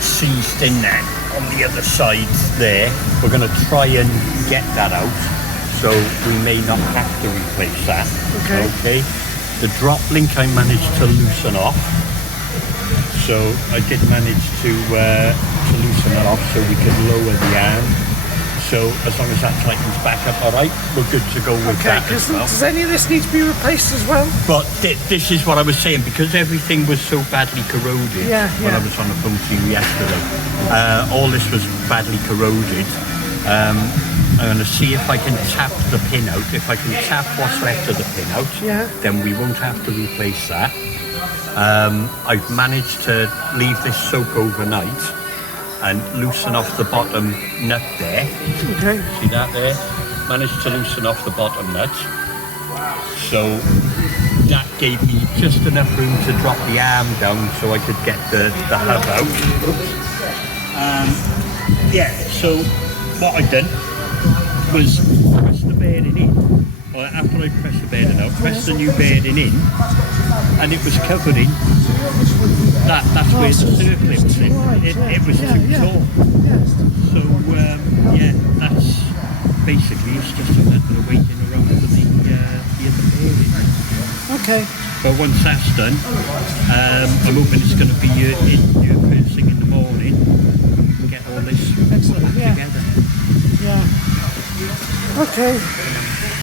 seized in there on the other side there. We're going to try and get that out, so we may not have to replace that. Okay. The drop link I managed to loosen off, so I did manage to loosen it off so we could lower the arm. So as long as that tightens back up all right, we're good to go with that as well. Does any of this need to be replaced as well? But this is what I was saying, because everything was so badly corroded when I was on the phone to you yesterday. All this was badly corroded. I'm going to see if I can tap the pin out. If I can tap what's left of the pin out, then we won't have to replace that. I've managed to leave this soak overnight and loosen off the bottom nut there. Okay. See that there? Managed to loosen off the bottom nut. So that gave me just enough room to drop the arm down so I could get the hub out. So what I done was press the bearing in. Well, after I pressed the bearing out, press the new bearing in, and it was covering. That's where the circlet was in. It was too tall. So that's basically, it's just a matter of waiting around for the other bearing. Okay. But once that's done, I'm hoping it's going to be your first thing in the morning. We can get all this together. Yeah. Okay.